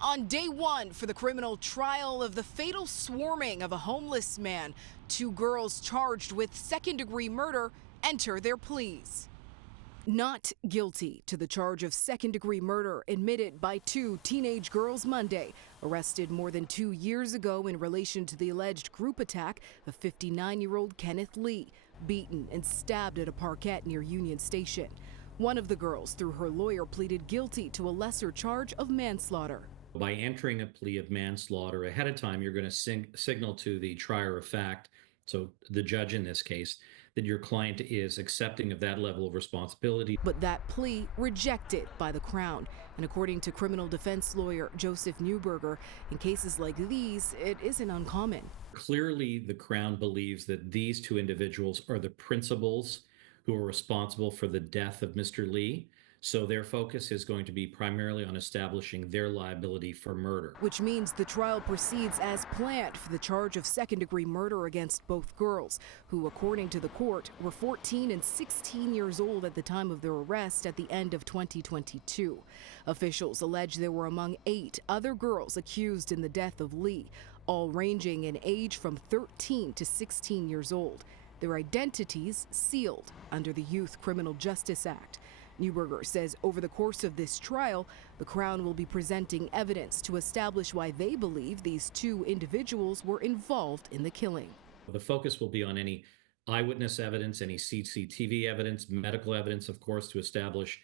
On day one for the criminal trial of the fatal swarming of a homeless man, two girls charged with second-degree murder enter their pleas. Not guilty to the charge of second-degree murder admitted by two teenage girls Monday, arrested more than 2 years ago in relation to the alleged group attack of 59-year-old Kenneth Lee, beaten and stabbed at a parkette near Union Station. One of the girls, through her lawyer, pleaded guilty to a lesser charge of manslaughter. By entering a plea of manslaughter ahead of time, you're going to signal to the trier of fact, so the judge in this case, that your client is accepting of that level of responsibility. But that plea rejected by the Crown. And according to criminal defense lawyer Joseph Newberger, in cases like these, it isn't uncommon. Clearly, the Crown believes that these two individuals are the principals who are responsible for the death of Mr. Lee. So their focus is going to be primarily on establishing their liability for murder. Which means the trial proceeds as planned for the charge of second-degree murder against both girls, who, according to the court, were 14 and 16 years old at the time of their arrest at the end of 2022. Officials allege there were among 8 other girls accused in the death of Lee, all ranging in age from 13 to 16 years old. Their identities sealed under the Youth Criminal Justice Act. Newberger says over the course of this trial, the Crown will be presenting evidence to establish why they believe these two individuals were involved in the killing. The focus will be on any eyewitness evidence, any CCTV evidence, medical evidence, of course, to establish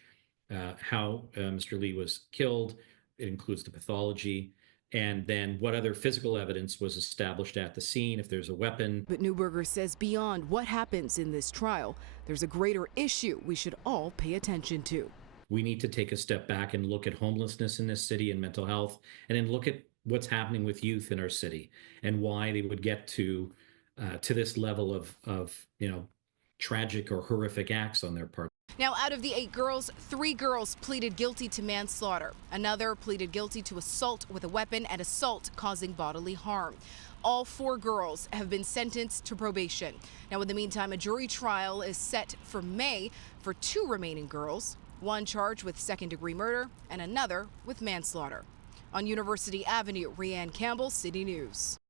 how Mr. Lee was killed. It includes the pathology. And then what other physical evidence was established at the scene, if there's a weapon. But Newberger says beyond what happens in this trial, there's a greater issue we should all pay attention to. We need to take a step back and look at homelessness in this city and mental health, and then look at what's happening with youth in our city and why they would get to this level of tragic or horrific acts on their part. Now, out of the 8 girls, 3 girls pleaded guilty to manslaughter. Another pleaded guilty to assault with a weapon and assault causing bodily harm. All 4 girls have been sentenced to probation. Now, in the meantime, a jury trial is set for May for 2 remaining girls, one charged with second-degree murder and another with manslaughter. On University Avenue, Rhianne Campbell, City News.